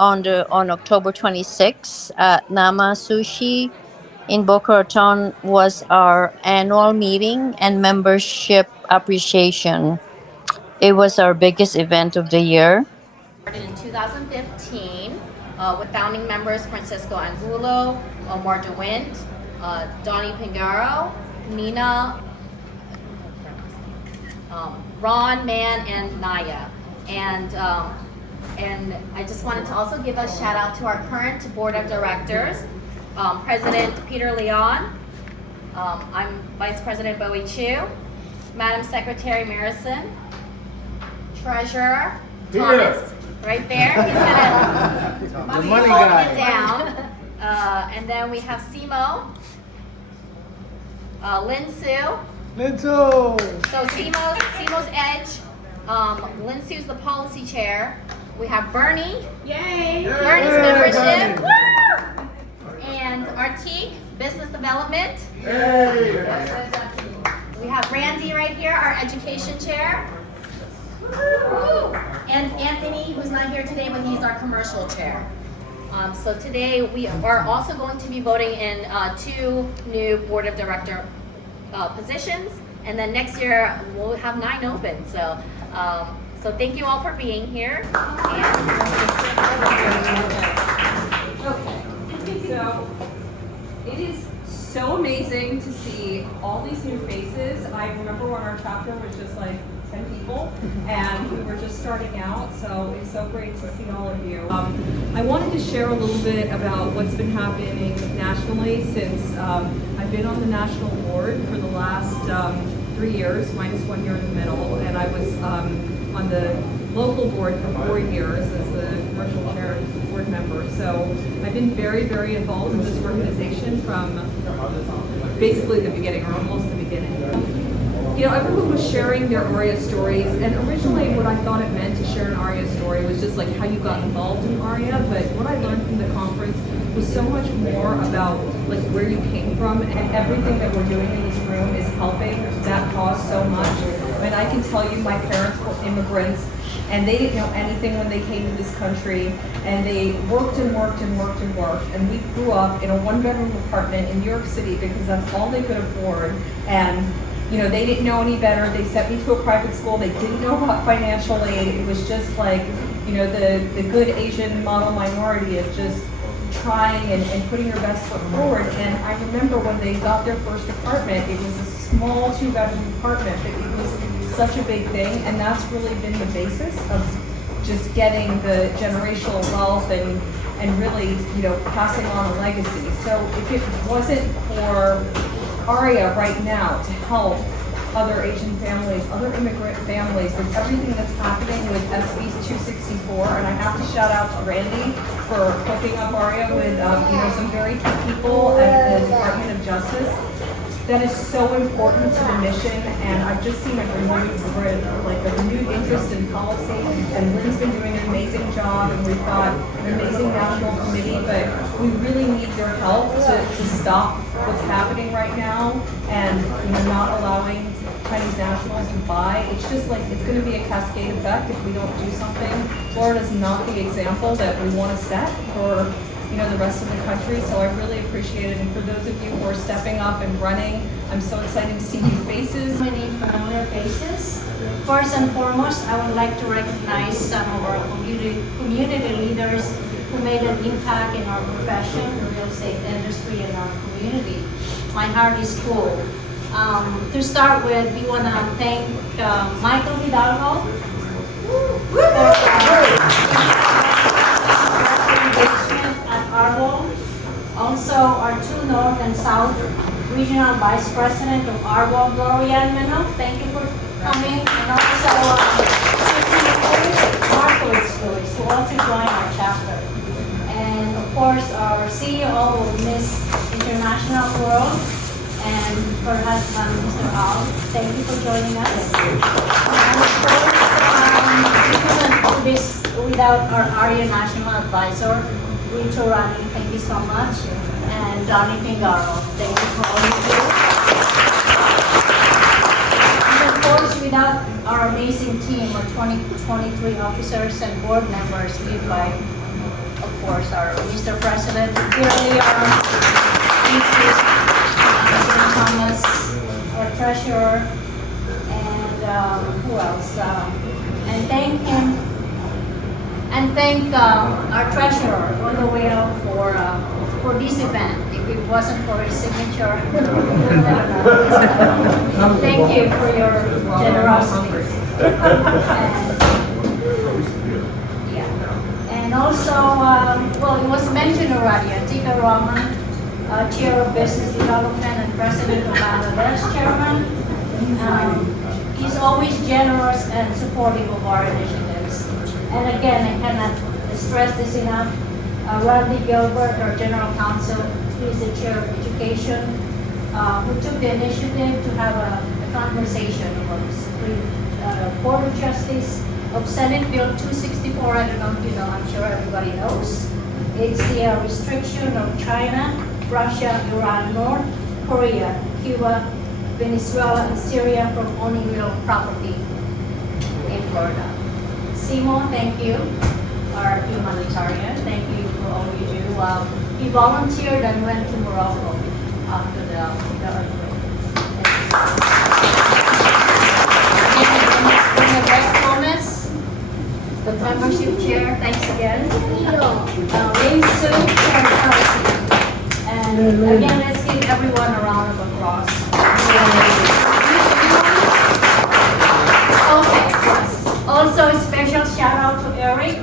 on October 26th at Nama Sushi in Boca Raton was our annual meeting and membership appreciation. It was our biggest event of the year. Started in 2015 with founding members Francisco Angulo, Omar DeWint, Donnie Pingaro, Nina, Ron, Man, and Naya. And I just wanted to also give a shout out to our current board of directors, President Peter Leon, I'm Vice President Bowie Chu, Madam Secretary Marison, Treasurer Thomas, right there. He's gonna the money hold guy. it down. And then we have Simo, Lin Sue. Lenzo. So Simo's Edge. Lin Sue's the policy chair. We have Bernie. Yay! Bernie's Yay, membership. Bernie. Woo! And Artique, business development. Hey. We have Randy right here, our education chair. Woo! And Anthony, who's not here today, but he's our commercial chair. So today we are also going to be voting in 2 new board of director positions, and then next year we'll have 9 open. So thank you all for being here. Okay, so it is so amazing to see all these new faces. I remember when our chapter was just like 10 people and we were just starting out, so it's so great to see all of you. I wanted to share a little bit about what's been happening nationally since I've been on the national board for the last 3 years, minus 1 year in the middle, and I was on the local board for 4 years as the commercial chair board member. So I've been very, very involved in this organization from basically the beginning, or almost the beginning. You know, everyone was sharing their AREAA stories, and originally what I thought it meant to share an AREAA story was just like how you got involved in AREAA, but what I learned from the conference was so much more about like where you came from, and everything that we're doing in this room is helping that cause so much. I mean, I can tell you my parents were immigrants, and they didn't know anything when they came to this country, and they worked and worked and worked and worked, and we grew up in a 1-bedroom apartment in New York City because that's all they could afford, and you know, they didn't know any better. They sent me to a private school. They didn't know about financial aid. It was just like, you know, the good Asian model minority of just trying and putting your best foot forward. And I remember when they got their first apartment, it was a small 2-bedroom apartment, but it was such a big thing. And that's really been the basis of just getting the generational wealth and really, you know, passing on a legacy. So if it wasn't for AREAA right now to help other Asian families, other immigrant families with everything that's happening with SB 264, and I have to shout out to Randy for hooking up AREAA with you know, some very key people at the Department of Justice. That is so important to the mission, and I've just seen a renewed interest in policy, and Lynn's been doing an amazing job, and we've got an amazing national committee, but we really need your help to stop what's happening right now, and you know, not allowing Chinese nationals to buy. It's just like, it's going to be a cascade effect if we don't do something. Florida's not the example that we want to set for, you know, the rest of the country, so I really appreciate it. And for those of you who are stepping up and running, I'm so excited to see new faces. Many familiar faces. First and foremost, I would like to recognize some of our community leaders who made an impact in our profession, the real estate industry, and our community. My heart is full. To start with, we want to thank Michael Hidalgo for ARBO. Also, our 2 North and South Regional Vice President of ARBO, Gloria and Meno. Thank you for coming. And also, Marco Lewis, who also joined our chapter. And of course, our CEO of Miss International World, and her husband, Mr. Al. Thank you for joining us. And of course, we couldn't do this without our AREAA National Advisor, Rachel Rani. Thank you so much. And Donnie Pingaro. Thank you for all you do. And of course, without our amazing team of 23 officers and board members led by course, our Mr. President, dearly Mrs. Thomas, our treasurer, and who else? And thank him, and thank our treasurer all the way out for this event. If it wasn't for his signature, thank you for your generosity. And also, well, it was mentioned already, Atika Rahman, Chair of Business Development and President of Bangladesh Chairman. He's always generous and supportive of our initiatives. And again, I cannot stress this enough. Randy Gilbert, our General Counsel, who is the Chair of Education, who took the initiative to have a conversation about the Supreme Court of Justice of Senate Bill 264. I don't know if you know, I'm sure everybody knows. It's the restriction of China, Russia, Iran, North Korea, Cuba, Venezuela, and Syria from owning real property in Florida. Simo, thank you, our humanitarian. Thank you for all you do. He volunteered and went to Morocco after the earthquake. In the best moments, the membership chair, thanks again. Ling Su, chair policy. And again, let's give everyone a round of applause. Okay, yes. Also, a special shout out to Eric.